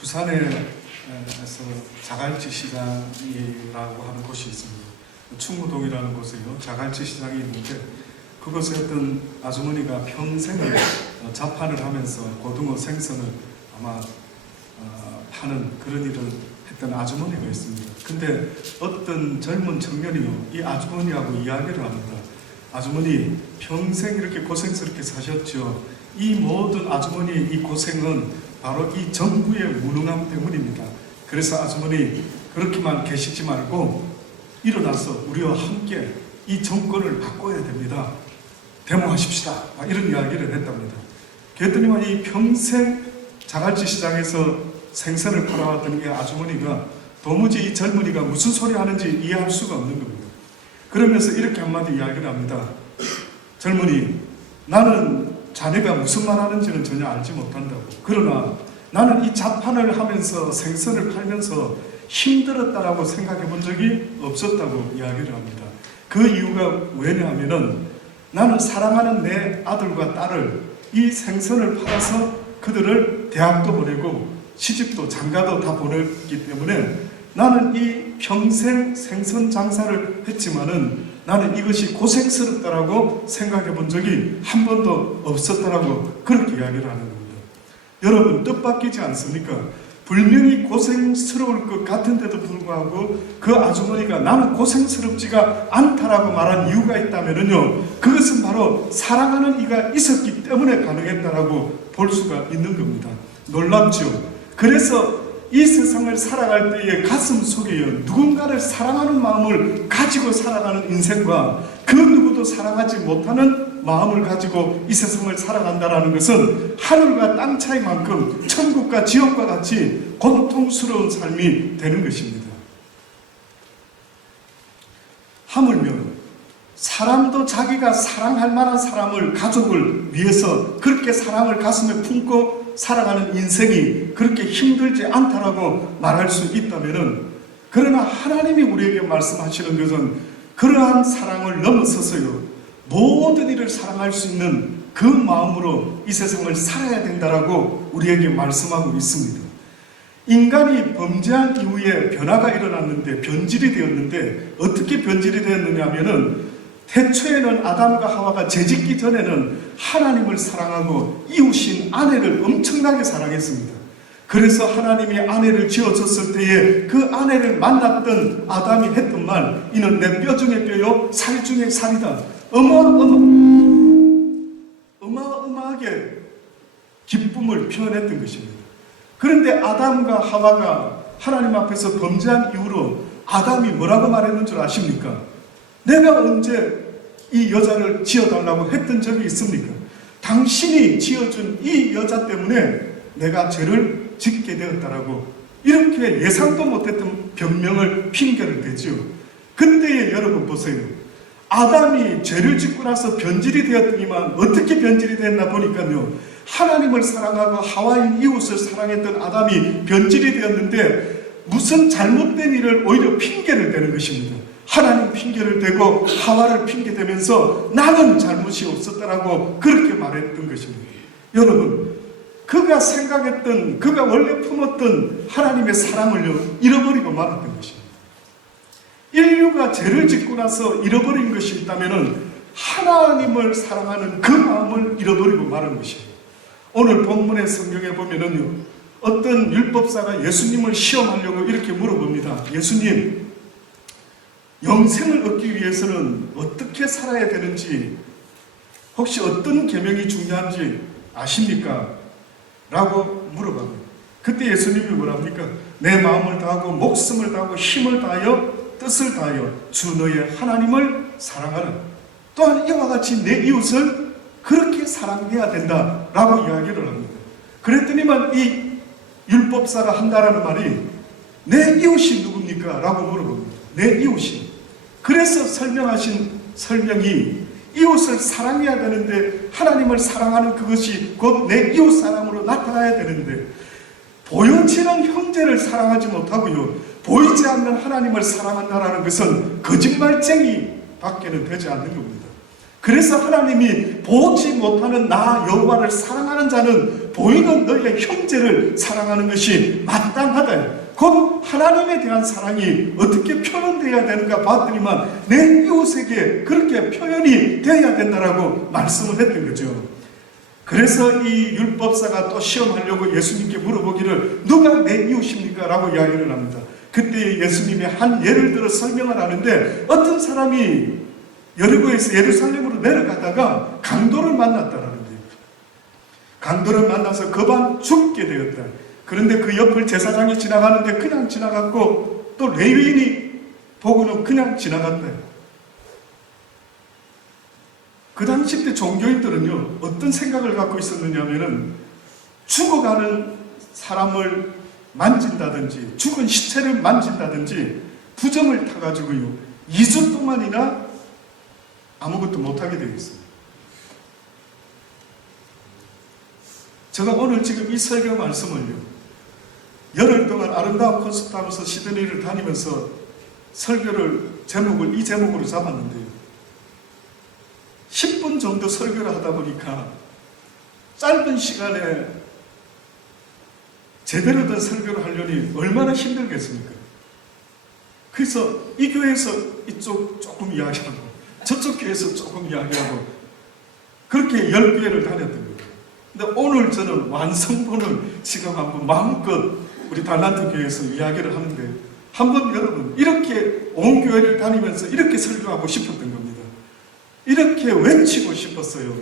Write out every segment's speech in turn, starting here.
부산에서 자갈치 시장이라고 하는 곳이 있습니다. 충무동이라는 곳에요. 자갈치 시장이 있는데 그곳에 어떤 아주머니가 평생을 자판을 하면서 고등어 생선을 아마 파는 그런 일을 했던 아주머니가 있습니다. 근데 어떤 젊은 청년이요, 이 아주머니하고 이야기를 합니다. 아주머니 평생 이렇게 고생스럽게 사셨죠. 이 모든 아주머니의 이 고생은 바로 이 정부의 무능함 때문입니다. 그래서 아주머니 그렇게만 계시지 말고 일어나서 우리와 함께 이 정권을 바꿔야 됩니다. 데모하십시다. 이런 이야기를 했답니다. 그랬더니만 이 평생 자갈치 시장에서 생선을 팔아왔던 이 아주머니가 도무지 이 젊은이가 무슨 소리 하는지 이해할 수가 없는 겁니다. 그러면서 이렇게 한마디 이야기를 합니다. 젊은이, 나는 자네가 무슨 말 하는지는 전혀 알지 못한다고. 그러나 나는 이 자판을 하면서 생선을 팔면서 힘들었다라고 생각해 본 적이 없었다고 이야기를 합니다. 그 이유가 왜냐하면은 나는 사랑하는 내 아들과 딸을 이 생선을 팔아서 그들을 대학도 보내고 시집도 장가도 다 보냈기 때문에 나는 이 평생 생선 장사를 했지만은 나는 이것이 고생스럽다라고 생각해 본 적이 한 번도 없었다라고 그렇게 이야기를 하는 겁니다. 여러분, 뜻밖이지 않습니까? 분명히 고생스러울 것 같은데도 불구하고 그 아주머니가 나는 고생스럽지가 않다라고 말한 이유가 있다면요, 그것은 바로 사랑하는 이가 있었기 때문에 가능했다라고 볼 수가 있는 겁니다. 놀랍죠? 그래서 이 세상을 살아갈 때에 가슴 속에 누군가를 사랑하는 마음을 가지고 살아가는 인생과 그 누구도 사랑하지 못하는 마음을 가지고 이 세상을 살아간다는 것은 하늘과 땅 차이만큼 천국과 지옥과 같이 고통스러운 삶이 되는 것입니다. 하물며 사람도 자기가 사랑할 만한 사람을, 가족을 위해서 그렇게 사랑을 가슴에 품고 살아가는 인생이 그렇게 힘들지 않다라고 말할 수 있다면은, 그러나 하나님이 우리에게 말씀하시는 것은 그러한 사랑을 넘어서서요, 모든 일을 사랑할 수 있는 그 마음으로 이 세상을 살아야 된다라고 우리에게 말씀하고 있습니다. 인간이 범죄한 이후에 변화가 일어났는데, 변질이 되었는데, 어떻게 변질이 되었느냐 하면은 태초에는 아담과 하와가 죄짓기 전에는 하나님을 사랑하고 이웃인 아내를 엄청나게 사랑했습니다. 그래서 하나님이 아내를 지어줬을 때에 그 아내를 만났던 아담이 했던 말, 이는 내 뼈 중에 뼈요 살 중에 살이다. 어마어마하게 기쁨을 표현했던 것입니다. 그런데 아담과 하와가 하나님 앞에서 범죄한 이후로 아담이 뭐라고 말했는 줄 아십니까? 내가 언제 이 여자를 지어달라고 했던 적이 있습니까? 당신이 지어준 이 여자 때문에 내가 죄를 짓게 되었다라고 이렇게 예상도 못했던 변명을, 핑계를 대죠. 근데 여러분 보세요. 아담이 죄를 짓고 나서 변질이 되었더니만 어떻게 변질이 됐나 보니까요, 하나님을 사랑하고 하와인 이웃을 사랑했던 아담이 변질이 되었는데 무슨 잘못된 일을 오히려 핑계를 대는 것입니다. 하나님 핑계를 대고 하와를 핑계대면서 나는 잘못이 없었다라고 그렇게 말했던 것입니다. 여러분, 그가 생각했던, 그가 원래 품었던 하나님의 사랑을 잃어버리고 말았던 것입니다. 인류가 죄를 짓고 나서 잃어버린 것이 있다면 하나님을 사랑하는 그 마음을 잃어버리고 말한 것입니다. 오늘 본문의 성경에 보면은요, 어떤 율법사가 예수님을 시험하려고 이렇게 물어봅니다. 예수님, 영생을 얻기 위해서는 어떻게 살아야 되는지, 혹시 어떤 계명이 중요한지 아십니까? 라고 물어봅니다. 그때 예수님이 뭐랍니까? 내 마음을 다하고 목숨을 다하고 힘을 다하여 뜻을 다하여 주 너의 하나님을 사랑하라. 또한 이와 같이 내 이웃을 그렇게 사랑해야 된다라고 이야기를 합니다. 그랬더니만 이 율법사가 한다라는 말이 내 이웃이 누굽니까? 라고 물어봅니다. 내 이웃이. 그래서 설명하신 설명이 이웃을 사랑해야 되는데, 하나님을 사랑하는 그것이 곧 내 이웃 사랑으로 나타나야 되는데, 보여지는 형제를 사랑하지 못하고요, 보이지 않는 하나님을 사랑한다는 것은 거짓말쟁이 밖에는 되지 않는 겁니다. 그래서 하나님이 보지 못하는 나 여호와를 사랑하는 자는 보이는 너의 형제를 사랑하는 것이 마땅하다. 곧 하나님에 대한 사랑이 어떻게 표현되어야 되는가 봤더니만 내 이웃에게 그렇게 표현이 되어야 된다라고 말씀을 했던 거죠. 그래서 이 율법사가 또 시험하려고 예수님께 물어보기를 누가 내 이웃입니까? 라고 이야기를 합니다. 그때 예수님이 한 예를 들어 설명을 하는데 어떤 사람이 여리고에서 예루살렘으로 내려가다가 강도를 만났다라는 거예요. 강도를 만나서 그만 죽게 되었다. 그런데 그 옆을 제사장이 지나가는데 그냥 지나갔고 또 레위인이 보고는 그냥 지나갔다. 그 당시 때 종교인들은요 어떤 생각을 갖고 있었느냐면은 죽어가는 사람을 만진다든지 죽은 시체를 만진다든지 부정을 타가지고요 2주 동안이나 아무것도 못하게 되어 있어요. 제가 오늘 지금 이 설교 말씀을요 열흘 동안 아름다운 콘서트 하면서 시드니를 다니면서 설교를 이 제목으로 잡았는데요 10분 정도 설교를 하다 보니까 짧은 시간에 제대로 된 설교를 하려니 얼마나 힘들겠습니까? 그래서 이 교회에서 이쪽 조금 이야기하고 저쪽 교회에서 조금 이야기하고 그렇게 10교회를 다녔던 거예요. 근데 오늘 저는 완성본을 지금 한번 마음껏 우리 달란트 교회에서 이야기를 하는데 한번 여러분 이렇게 온 교회를 다니면서 이렇게 설교하고 싶었던 겁니다. 이렇게 외치고 싶었어요.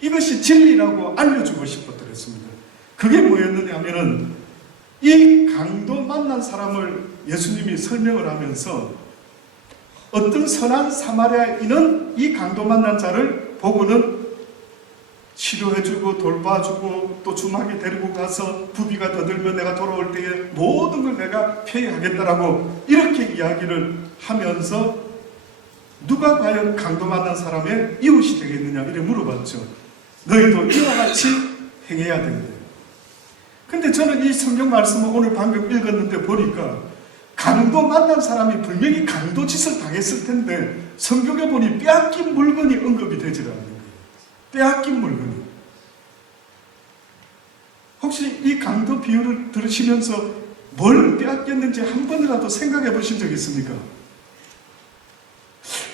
이것이 진리라고 알려주고 싶었더랬습니다. 그게 뭐였느냐 하면은 이 강도 만난 사람을 예수님이 설명을 하면서 어떤 선한 사마리아인은 이 강도 만난 자를 보고는 치료해주고 돌봐주고 또 주막에 데리고 가서 부비가 더 들면 내가 돌아올 때에 모든 걸 내가 폐하겠다라고 이렇게 이야기를 하면서 누가 과연 강도 만난 사람의 이웃이 되겠느냐 이렇게 물어봤죠. 너희도 이와 같이 행해야 된대. 근데 저는 이 성경 말씀을 오늘 방금 읽었는데 보니까 강도 만난 사람이 분명히 강도 짓을 당했을 텐데 성경에 보니 빼앗긴 물건이 언급이 되질 않는 거예요. 빼앗긴 물건이. 혹시 이 강도 비유를 들으시면서 뭘 빼앗겼는지 한 번이라도 생각해 보신 적 있습니까?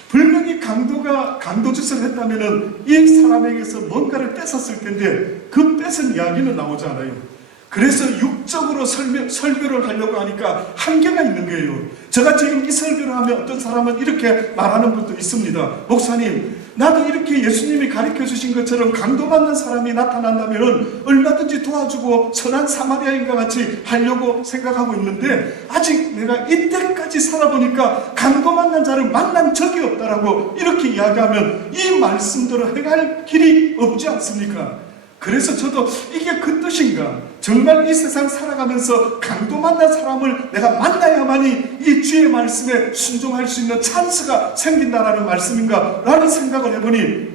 분명히 강도가 강도짓을 했다면 이 사람에게서 뭔가를 뺏었을 텐데 그 뺏은 이야기는 나오지 않아요. 그래서 육적으로 설교를 하려고 하니까 한계가 있는 거예요. 제가 지금 이 설교를 하면 어떤 사람은 이렇게 말하는 분도 있습니다. 목사님, 나도 이렇게 예수님이 가르쳐 주신 것처럼 강도 만난 사람이 나타난다면 얼마든지 도와주고 선한 사마리아인과 같이 하려고 생각하고 있는데 아직 내가 이때까지 살아보니까 강도 만난 자를 만난 적이 없다라고 이렇게 이야기하면 이 말씀대로 행할 길이 없지 않습니까? 그래서 저도 이게 그 뜻인가? 정말 이 세상 살아가면서 강도 만난 사람을 내가 만나야만이 이 주의 말씀에 순종할 수 있는 찬스가 생긴다라는 말씀인가? 라는 생각을 해보니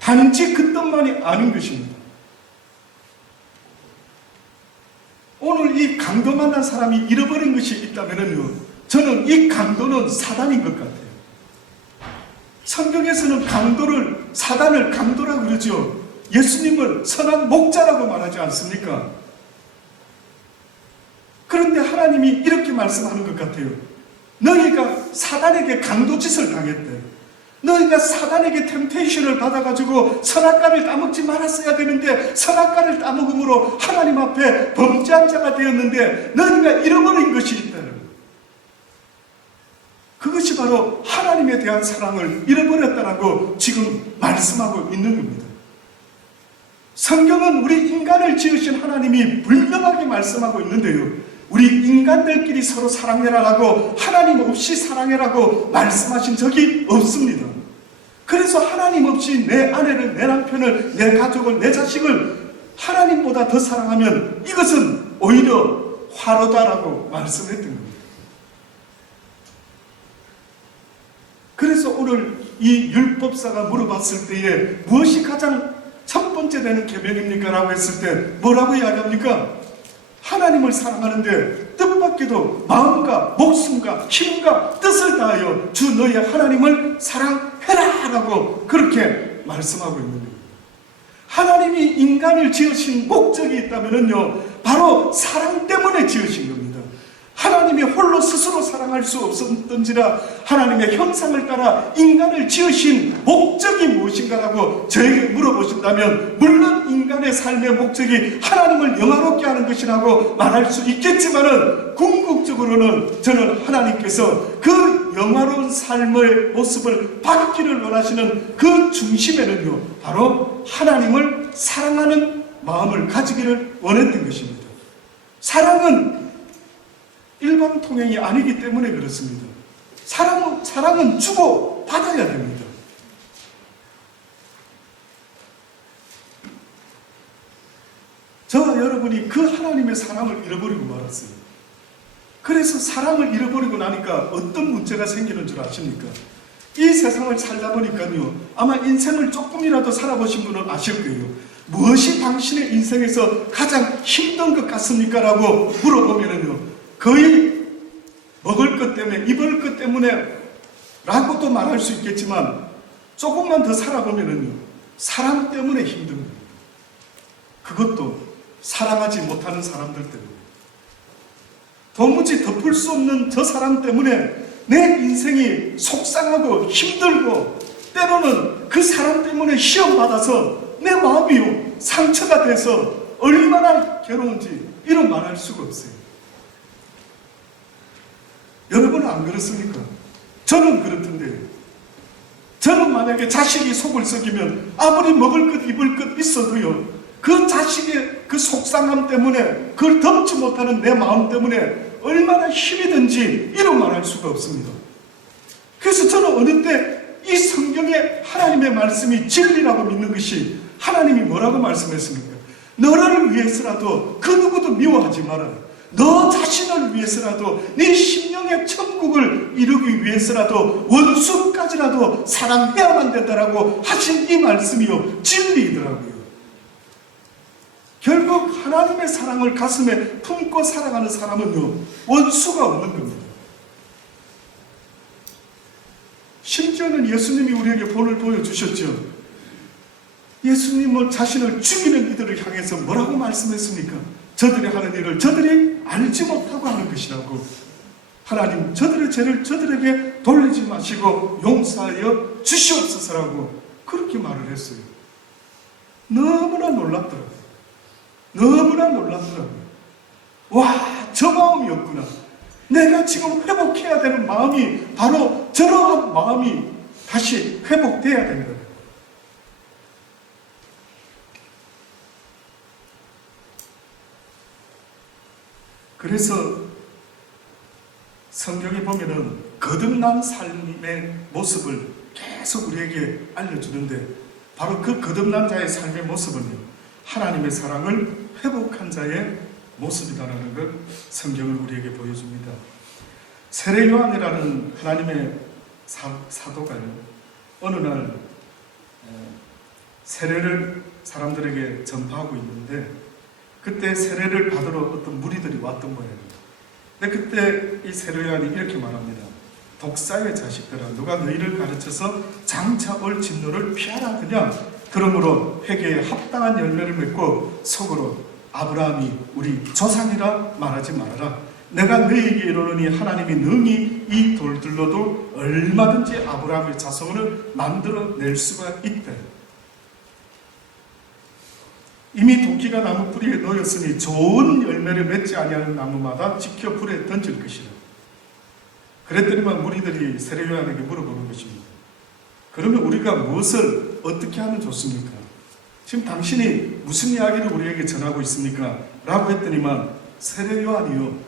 단지 그 뜻만이 아닌 것입니다. 오늘 이 강도 만난 사람이 잃어버린 것이 있다면요, 저는 이 강도는 사단인 것 같아요. 성경에서는 사단을 강도라고 그러죠. 예수님을 선한 목자라고 말하지 않습니까? 그런데 하나님이 이렇게 말씀하는 것 같아요. 너희가 사단에게 강도짓을 당했대. 너희가 사단에게 템테이션을 받아가지고 선악과를 따먹지 말았어야 되는데 선악과를 따먹음으로 하나님 앞에 범죄한 자가 되었는데 너희가 잃어버린 것이 있다. 그것이 바로 하나님에 대한 사랑을 잃어버렸다라고 지금 말씀하고 있는 겁니다. 성경은 우리 인간을 지으신 하나님이 분명하게 말씀하고 있는데요. 우리 인간들끼리 서로 사랑해라라고 하나님 없이 사랑해라고 말씀하신 적이 없습니다. 그래서 하나님 없이 내 아내를, 내 남편을, 내 가족을, 내 자식을 하나님보다 더 사랑하면 이것은 오히려 화로다라고 말씀했던 겁니다. 그래서 오늘 이 율법사가 물어봤을 때에 무엇이 가장 첫 번째 되는 계명입니까? 라고 했을 때 뭐라고 이야기합니까? 하나님을 사랑하는데 뜻밖에도 마음과 목숨과 힘과 뜻을 다하여 주 너희의 하나님을 사랑해라 라고 그렇게 말씀하고 있는 거예요. 하나님이 인간을 지으신 목적이 있다면요, 바로 사랑 때문에 지으신 겁니다. 하나님이 홀로 스스로 사랑할 수 없었던지라 하나님의 형상을 따라 인간을 지으신 목적이 무엇인가라고 저에게 물어보신다면, 물론 인간의 삶의 목적이 하나님을 영화롭게 하는 것이라고 말할 수 있겠지만은, 궁극적으로는 저는 하나님께서 그 영화로운 삶의 모습을 받기를 원하시는 그 중심에는요, 바로 하나님을 사랑하는 마음을 가지기를 원했던 것입니다. 사랑은 일반 통행이 아니기 때문에 그렇습니다. 사랑은 주고 받아야 됩니다. 저와 여러분이 그 하나님의 사랑을 잃어버리고 말았어요. 그래서 사랑을 잃어버리고 나니까 어떤 문제가 생기는 줄 아십니까? 이 세상을 살다 보니까요, 아마 인생을 조금이라도 살아보신 분은 아실 거예요. 무엇이 당신의 인생에서 가장 힘든 것 같습니까? 라고 물어보면요, 거의 먹을 것 때문에, 입을 것 때문에 라고도 말할 수 있겠지만, 조금만 더 살아보면요, 사랑 때문에 힘든 겁니다. 그것도 사랑하지 못하는 사람들 때문에, 도무지 덮을 수 없는 저 사람 때문에 내 인생이 속상하고 힘들고, 때로는 그 사람 때문에 시험받아서 내 마음이 상처가 돼서 얼마나 괴로운지 이런 말할 수가 없어요. 여러분은 안 그렇습니까? 저는 그렇던데, 저는 만약에 자식이 속을 썩이면 아무리 먹을 것 입을 것 있어도요, 그 자식의 그 속상함 때문에, 그걸 덮지 못하는 내 마음 때문에 얼마나 힘이 든지 이런 말할 수가 없습니다. 그래서 저는 어느 때 이 성경에 하나님의 말씀이 진리라고 믿는 것이, 하나님이 뭐라고 말씀했습니까? 너를 위해서라도 그 누구도 미워하지 마라. 너 자신을 위해서라도, 네 심령의 천국을 이루기 위해서라도 원수까지라도 사랑해야만 된다라고 하신 이 말씀이요, 진리이더라고요. 결국 하나님의 사랑을 가슴에 품고 살아가는 사람은요, 원수가 없는 겁니다. 심지어는 예수님이 우리에게 본을 보여주셨죠. 예수님은 자신을 죽이는 이들을 향해서 뭐라고 말씀했습니까? 저들이 하는 일을 저들이 알지 못하고 하는 것이라고. 하나님, 저들의 죄를 저들에게 돌리지 마시고 용서하여 주시옵소서라고 그렇게 말을 했어요. 너무나 놀랍더라고요. 너무나 놀랍더라고요. 와, 저 마음이었구나. 내가 지금 회복해야 되는 마음이 바로 저러한 마음이 다시 회복돼야 되는 거예요. 그래서 성경에 보면은 거듭난 삶의 모습을 계속 우리에게 알려주는데, 바로 그 거듭난 자의 삶의 모습은요, 하나님의 사랑을 회복한 자의 모습이다라는 걸 성경은 우리에게 보여줍니다. 세례 요한이라는 하나님의 사도가요, 어느 날 세례를 사람들에게 전파하고 있는데, 그때 세례를 받으러 어떤 무리들이 왔던 모양입니다. 근데 그때 이 세례 요한이 이렇게 말합니다. 독사의 자식들아, 누가 너희를 가르쳐서 장차 올 진노를 피하라 하느냐? 그러므로 회개에 합당한 열매를 맺고 속으로 아브라함이 우리 조상이라 말하지 말아라. 내가 너희에게 이르노니 하나님이 능히 이 돌들로도 얼마든지 아브라함의 자손을 만들어낼 수가 있다. 이미 도끼가 나무 뿌리에 놓였으니 좋은 열매를 맺지 아니하는 나무마다 지켜 불에 던질 것이라. 그랬더니만 무리들이 세례 요한에게 물어보는 것입니다. 그러면 우리가 무엇을 어떻게 하면 좋습니까? 지금 당신이 무슨 이야기를 우리에게 전하고 있습니까? 라고 했더니만 세례 요한이요,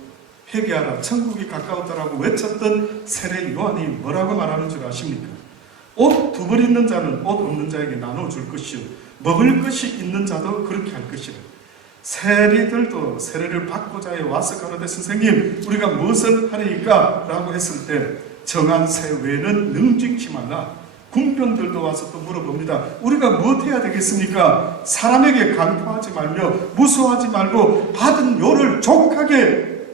회개하라, 천국이 가까웠다라고 외쳤던 세례 요한이 뭐라고 말하는 줄 아십니까? 옷 두 벌 있는 자는 옷 없는 자에게 나눠줄 것이요, 먹을 것이 있는 자도 그렇게 할 것이라. 세리들도 세례를 받고자 해 와서 가로되 선생님, 우리가 무엇을 하리까? 라고 했을 때 정한 세 외에는 능직치 말라. 군병들도 와서 또 물어봅니다. 우리가 무엇 해야 되겠습니까? 사람에게 간파하지 말며 무수하지 말고 받은 요를 족하게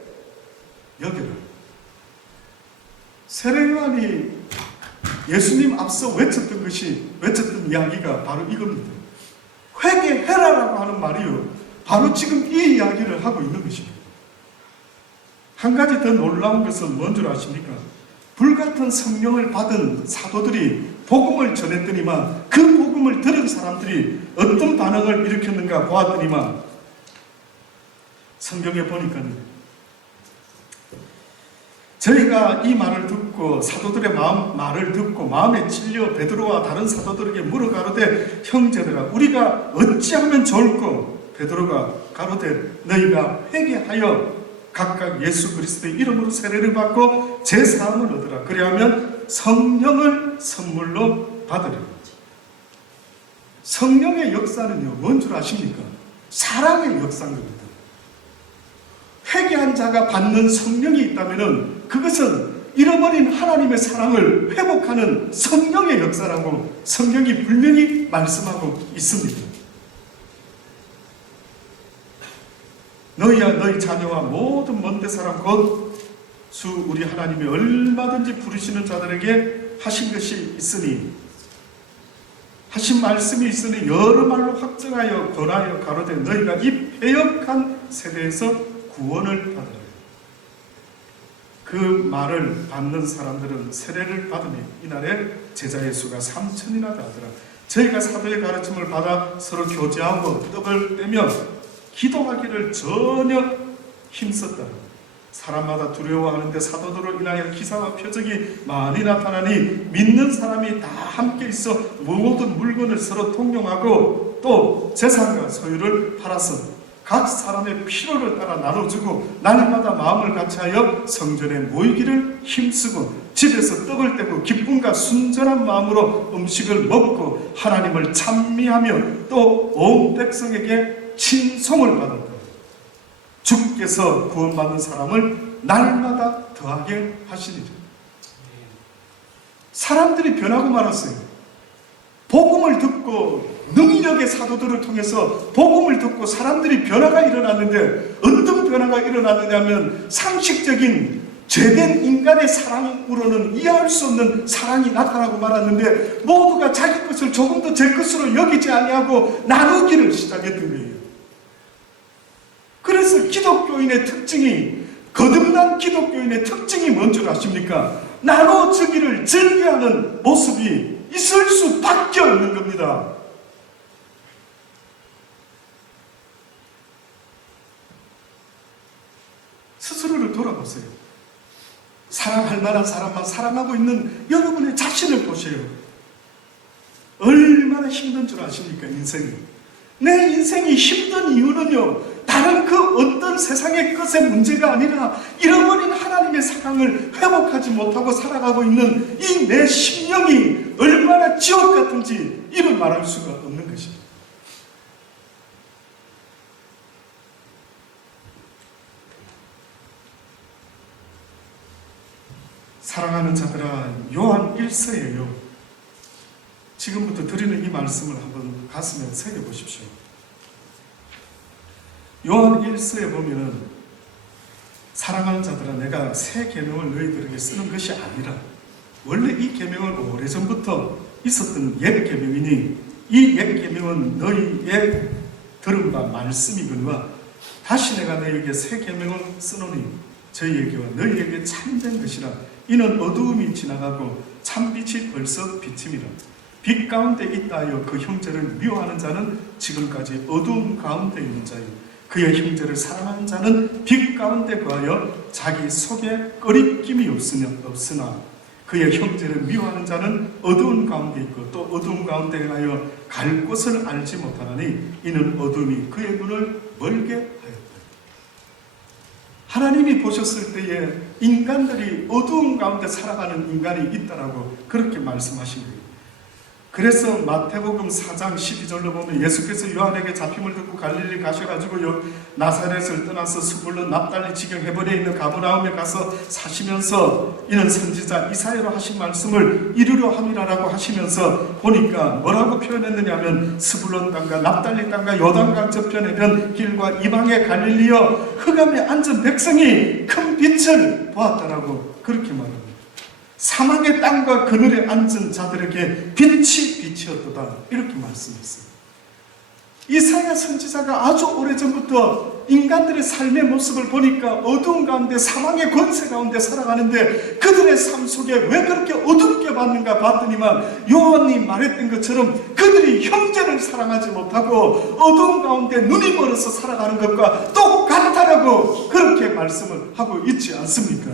여겨라. 세례 요한이 예수님 앞서 외쳤던 이야기가 바로 이겁니다. 회개 회개해라라고 하는 말이요, 바로 지금 이 이야기를 하고 있는 것입니다. 한 가지 더 놀라운 것은 뭔 줄 아십니까? 불같은 성령을 받은 사도들이 복음을 전했더니만 그 복음을 들은 사람들이 어떤 반응을 일으켰는가 보았더니만 성경에 보니까는 저희가 이 말을 듣고 사도들의 말을 듣고 마음에 찔려 베드로와 다른 사도들에게 물어가로되 형제들아 우리가 어찌하면 좋을꼬? 베드로가 가로되 너희가 회개하여 각각 예수 그리스도의 이름으로 세례를 받고 제사함을 얻으라. 그리하면 성령을 선물로 받으리라. 성령의 역사는요, 뭔 줄 아십니까? 사랑의 역사인 겁니다. 회개한 자가 받는 성령이 있다면 그것은 잃어버린 하나님의 사랑을 회복하는 성령의 역사라고 성경이 분명히 말씀하고 있습니다. 너희와 너희 자녀와 모든 먼데 사람 곧 주 우리 하나님이 얼마든지 부르시는 자들에게 하신 것이 있으니, 하신 말씀이 있으니 여러 말로 확증하여 권하여 가로되 너희가 이 패역한 세대에서 구원을 받으라. 그 말을 받는 사람들은 세례를 받으며 이날에 제자의 수가 3,000이나 되더라. 저희가 사도의 가르침을 받아 서로 교제하고 떡을 떼며 기도하기를 전혀 힘썼다. 사람마다 두려워하는데 사도들로 인하여 기사와 표적이 많이 나타나니 믿는 사람이 다 함께 있어 모든 물건을 서로 통용하고 또 재산과 소유를 팔아서 각 사람의 필요를 따라 나눠주고 날마다 마음을 같이하여 성전에 모이기를 힘쓰고 집에서 떡을 떼고 기쁨과 순전한 마음으로 음식을 먹고 하나님을 찬미하며 또 온 백성에게 친송을 받았다. 주께서 구원받는 사람을 날마다 더하게 하시리라. 사람들이 변하고 말았어요. 복음을 듣고 능력의 사도들을 통해서 복음을 듣고 사람들이 변화가 일어났는데 어떤 변화가 일어났느냐면 상식적인 죄된 인간의 사랑으로는 이해할 수 없는 사랑이 나타나고 말았는데 모두가 자기 것을 조금 더 제 것으로 여기지 아니하고 나누기를 시작했던 거예요. 그래서 기독교인의 특징이, 거듭난 기독교인의 특징이 뭔 줄 아십니까? 나눠주기를 즐겨하는 모습이 있을 수밖에 없는 겁니다. 스스로를 돌아보세요. 사랑할 만한 사람만 사랑하고 있는 여러분의 자신을 보세요. 얼마나 힘든 줄 아십니까? 인생이. 내 인생이 힘든 이유는요, 다른 그 어떤 세상의 것의 문제가 아니라 잃어버린 하나님의 사랑을 회복하지 못하고 살아가고 있는 이 내 심령이 얼마나 지옥 같은지 이를 말할 수가 없는 것입니다. 사랑하는 자들아, 요한 1서예요. 지금부터 드리는 이 말씀을 한번 가슴에 새겨보십시오. 요한 1서에 보면은 사랑하는 자들아 내가 새 계명을 너희들에게 쓰는 것이 아니라 원래 이 계명은 오래전부터 있었던 옛 계명이니 이 옛 계명은 너희의 들은 바 말씀이거니와 다시 내가 너희에게 새 계명을 쓰노니 저희에게와 너희에게 참된 것이라. 이는 어두움이 지나가고 참빛이 벌써 비침이라. 빛 가운데 있다 하여 그 형제를 미워하는 자는 지금까지 어두움 가운데 있는 자요 그의 형제를 사랑하는 자는 빛 가운데 거하여 자기 속에 꺼리낌이 없으나 그의 형제를 미워하는 자는 어두운 가운데 있고 또 어두운 가운데 행하여 갈 곳을 알지 못하나니 이는 어둠이 그의 눈을 멀게 하였다. 하나님이 보셨을 때에 인간들이 어두운 가운데 살아가는 인간이 있다라고 그렇게 말씀하신 거예요. 그래서 마태복음 4장 12절로 보면 예수께서 요한에게 잡힘을 듣고 갈릴리 가셔가지고요 나사렛을 떠나서 스불론 납달리 지경 해변에 있는 가버나움에 가서 사시면서 이는 선지자 이사야로 하신 말씀을 이루려 함이라라고 하시면서 보니까 뭐라고 표현했느냐 하면 스불론 땅과 납달리 땅과 요단강 저편 해변 길과 이방의 갈릴리여 흑암에 앉은 백성이 큰 빛을 보았다라고 그렇게 말합니다. 사망의 땅과 그늘에 앉은 자들에게 빛이 빛이었도다 이렇게 말씀했어요. 이사야 선지자가 아주 오래전부터 인간들의 삶의 모습을 보니까 어두운 가운데 사망의 권세 가운데 살아가는데 그들의 삶 속에 왜 그렇게 어둡게 봤는가 봤더니만 요한이 말했던 것처럼 그들이 형제를 사랑하지 못하고 어두운 가운데 눈이 멀어서 살아가는 것과 똑같다라고 그렇게 말씀을 하고 있지 않습니까?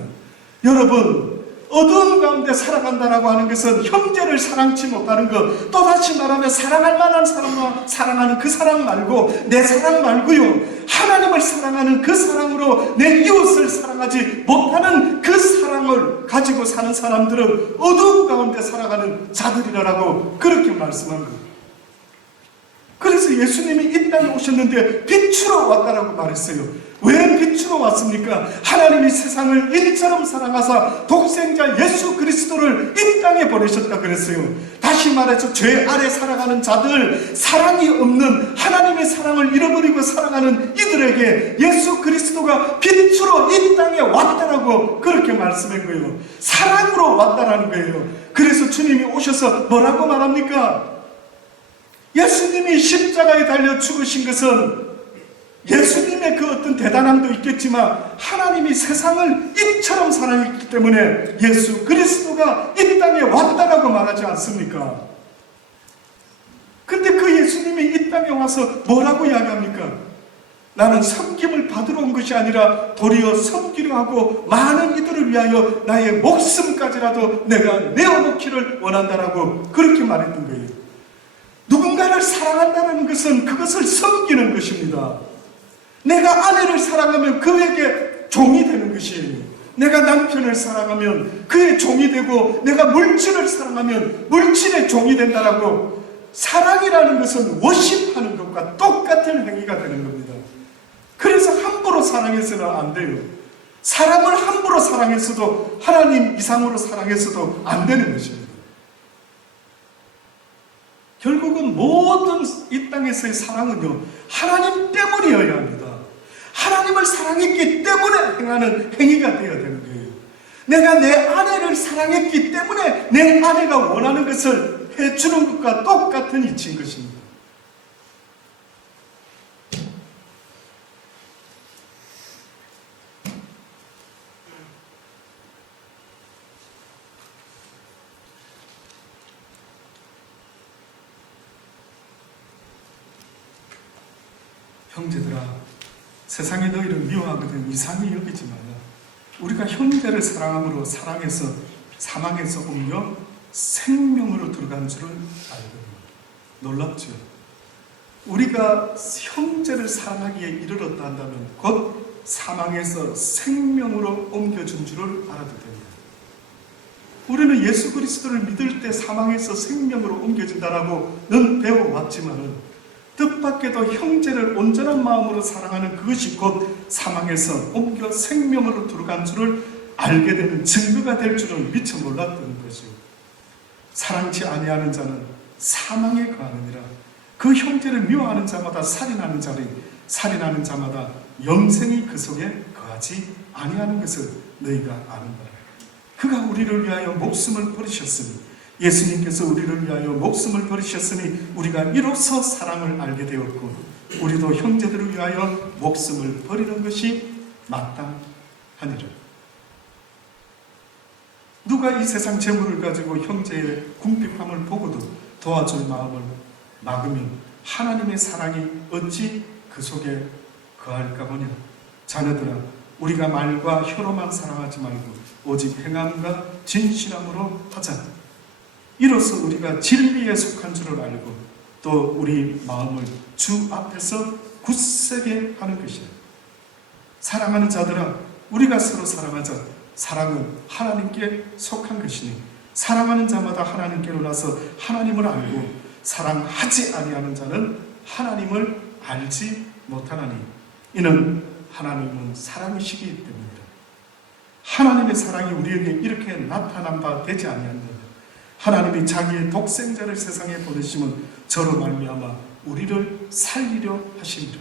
여러분, 어두운 가운데 살아간다라고 하는 것은 형제를 사랑치 못하는 것, 또다시 말하면 사랑할 만한 사람과 사랑하는 그 사랑 말고 내 사랑 말고요, 하나님을 사랑하는 그 사랑으로 내 이웃을 사랑하지 못하는 그 사랑을 가지고 사는 사람들은 어두운 가운데 살아가는 자들이라고 그렇게 말씀한 거예요. 그래서 예수님이 이 땅에 오셨는데 빛으로 왔다라고 말했어요. 왜 빛으로 왔습니까? 하나님이 세상을 이처럼 사랑하사 독생자 예수 그리스도를 이 땅에 보내셨다 그랬어요. 다시 말해서 죄 아래 살아가는 자들, 사랑이 없는 하나님의 사랑을 잃어버리고 살아가는 이들에게 예수 그리스도가 빛으로 이 땅에 왔다라고 그렇게 말씀한 거예요. 사랑으로 왔다라는 거예요. 그래서 주님이 오셔서 뭐라고 말합니까? 예수님이 십자가에 달려 죽으신 것은 예수님의 그 어떤 대단함도 있겠지만 하나님이 세상을 이처럼 사랑했기 때문에 예수 그리스도가 이 땅에 왔다라고 말하지 않습니까? 근데 그 예수님이 이 땅에 와서 뭐라고 이야기합니까? 나는 섬김을 받으러 온 것이 아니라 도리어 섬기려 하고 많은 이들을 위하여 나의 목숨까지라도 내가 내어놓기를 원한다라고 그렇게 말했던 거예요. 누군가를 사랑한다는 것은 그것을 섬기는 것입니다. 내가 아내를 사랑하면 그에게 종이 되는 것이에요. 내가 남편을 사랑하면 그의 종이 되고 내가 물질을 사랑하면 물질의 종이 된다라고 사랑이라는 것은 워십하는 것과 똑같은 행위가 되는 겁니다. 그래서 함부로 사랑해서는 안 돼요. 사람을 함부로 사랑해서도 하나님 이상으로 사랑해서도 안 되는 것입니다. 결국은 모든 이 땅에서의 사랑은요, 하나님 때문이어야 합니다. 하나님을 사랑했기 때문에 행하는 행위가 되어야 되는 거예요. 내가 내 아내를 사랑했기 때문에 내 아내가 원하는 것을 해주는 것과 똑같은 이치인 것입니다. 형제들아, 세상에 너희를 미워하거든 이상히 여기지 마라. 우리가 형제를 사랑함으로 사랑해서 사망에서 옮겨 생명으로 들어간 줄을 알거든. 놀랍죠? 우리가 형제를 사랑하기에 이르렀다 한다면 곧 사망에서 생명으로 옮겨준 줄을 알아도 됩니다. 우리는 예수 그리스도를 믿을 때 사망에서 생명으로 옮겨진다라고는 배워왔지만은 뜻밖에도 형제를 온전한 마음으로 사랑하는 그것이 곧 사망에서 옮겨 생명으로 들어간 줄을 알게 되는 증거가 될 줄은 미처 몰랐던 것이요. 사랑치 아니하는 자는 사망에 거하느니라. 그 형제를 미워하는 자마다 살인하는 자리, 살인하는 자마다 영생이 그 속에 거하지 아니하는 것을 너희가 아는다. 그가 우리를 위하여 목숨을 버리셨으니, 예수님께서 우리를 위하여 목숨을 버리셨으니 우리가 이로써 사랑을 알게 되었고 우리도 형제들을 위하여 목숨을 버리는 것이 마땅하니라. 누가 이 세상 재물을 가지고 형제의 궁핍함을 보고도 도와줄 마음을 막으면 하나님의 사랑이 어찌 그 속에 거할까 보냐. 자녀들아, 우리가 말과 혀로만 사랑하지 말고 오직 행함과 진실함으로 하자. 이로써 우리가 진리에 속한 줄을 알고 또 우리 마음을 주 앞에서 굳세게 하는 것이다. 사랑하는 자들아, 우리가 서로 사랑하자. 사랑은 하나님께 속한 것이니 사랑하는 자마다 하나님께로 나서 하나님을 알고 사랑하지 아니하는 자는 하나님을 알지 못하나니 이는 하나님은 사랑이시기 때문이다. 하나님의 사랑이 우리에게 이렇게 나타난 바 되지 아니한다. 하나님이 자기의 독생자를 세상에 보내심은 저로 말미암아 우리를 살리려 하시니라.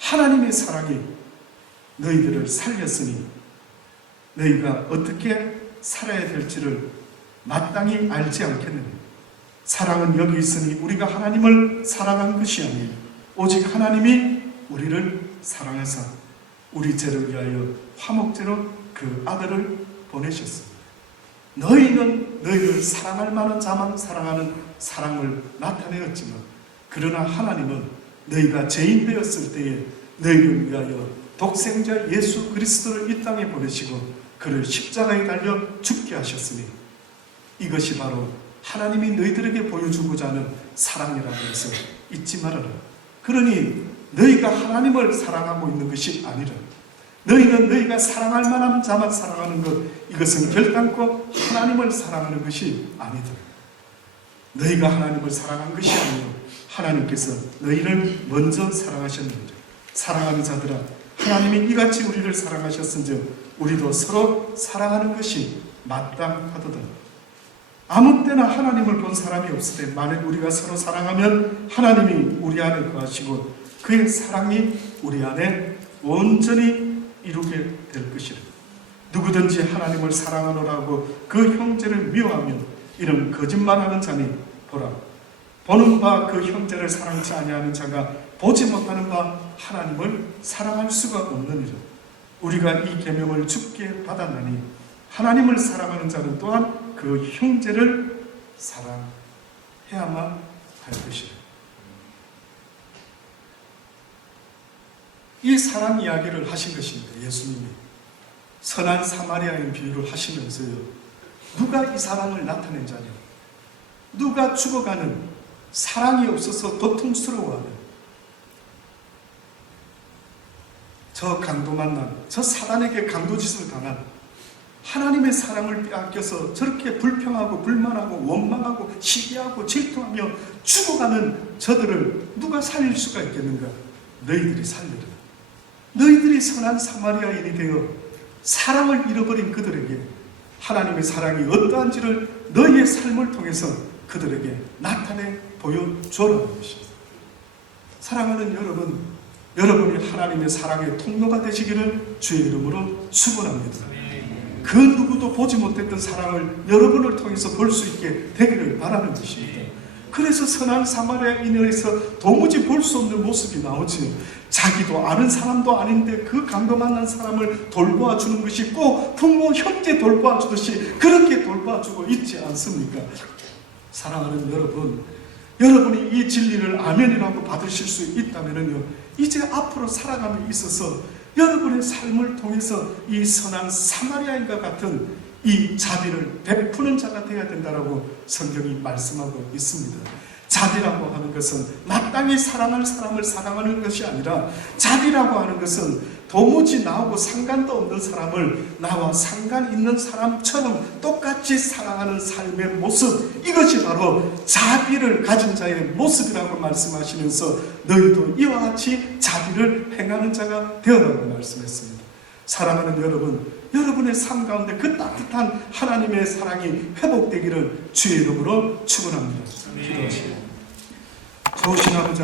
하나님의 사랑이 너희들을 살렸으니 너희가 어떻게 살아야 될지를 마땅히 알지 않겠느냐. 사랑은 여기 있으니 우리가 하나님을 사랑한 것이 아니에요. 오직 하나님이 우리를 사랑하사 우리 죄를 위하여 화목제로 그 아들을 보내셨습니다. 너희는 너희를 사랑할 만한 자만 사랑하는 사랑을 나타내었지만, 그러나 하나님은 너희가 죄인 되었을 때에 너희를 위하여 독생자 예수 그리스도를 이 땅에 보내시고 그를 십자가에 달려 죽게 하셨으니, 이것이 바로 하나님이 너희들에게 보여주고자 하는 사랑이라고 해서 잊지 말아라. 그러니 너희가 하나님을 사랑하고 있는 것이 아니라 너희는 너희가 사랑할 만한 자만 사랑하는 것, 이것은 결단코 하나님을 사랑하는 것이 아니다. 너희가 하나님을 사랑한 것이 아니고 하나님께서 너희를 먼저 사랑하셨느니라. 사랑하는 자들아, 하나님이 이같이 우리를 사랑하셨은즉 우리도 서로 사랑하는 것이 마땅하도다. 아무 때나 하나님을 본 사람이 없을 때 만약 우리가 서로 사랑하면 하나님이 우리 안에 거하시고 그의 사랑이 우리 안에 온전히 이루게 될 것이라. 누구든지 하나님을 사랑하노라고 그 형제를 미워하면 이런 거짓말하는 자니 보라, 보는 바 그 형제를 사랑치 아니하는 자가 보지 못하는 바 하나님을 사랑할 수가 없느니라. 우리가 이 계명을 주께 받았나니 하나님을 사랑하는 자는 또한 그 형제를 사랑해야만 할 것이라. 이 사랑 이야기를 하신 것입니다. 예수님이 선한 사마리아인 비유를 하시면서요, 누가 이 사랑을 나타낸 자냐, 누가 죽어가는 사랑이 없어서 고통스러워하는 저 강도 만난, 저 사단에게 강도짓을 당한 하나님의 사랑을 빼앗겨서 저렇게 불평하고 불만하고 원망하고 시기하고 질투하며 죽어가는 저들을 누가 살릴 수가 있겠는가? 너희들이 살리라. 너희들이 선한 사마리아인이 되어 사랑을 잃어버린 그들에게 하나님의 사랑이 어떠한지를 너희의 삶을 통해서 그들에게 나타내 보여주라는 것입니다. 사랑하는 여러분, 여러분이 하나님의 사랑의 통로가 되시기를 주의 이름으로 축원합니다. 그 누구도 보지 못했던 사랑을 여러분을 통해서 볼 수 있게 되기를 바라는 것입니다. 그래서 선한 사마리아인에서 도무지 볼 수 없는 모습이 나오지요. 자기도 아는 사람도 아닌데 그 강도 만난 사람을 돌보아 주는 것이 꼭 부모 형제 돌보아 주듯이 그렇게 돌보아 주고 있지 않습니까? 사랑하는 여러분, 여러분이 이 진리를 아멘이라고 받으실 수 있다면요, 이제 앞으로 살아감에 있어서 여러분의 삶을 통해서 이 선한 사마리아인과 같은 이 자비를 베푸는 자가 되어야 된다라고 성경이 말씀하고 있습니다. 자비라고 하는 것은 마땅히 사랑할 사람을 사랑하는 것이 아니라, 자비라고 하는 것은 도무지 나하고 상관도 없는 사람을 나와 상관 있는 사람처럼 똑같이 사랑하는 삶의 모습, 이것이 바로 자비를 가진 자의 모습이라고 말씀하시면서 너희도 이와 같이 자비를 행하는 자가 되어라고 말씀했습니다. 사랑하는 여러분, 여러분의 삶 가운데 그 따뜻한 하나님의 사랑이 회복되기를 주의 이름으로 축원합니다. 기도하시고, 좋으신 아버지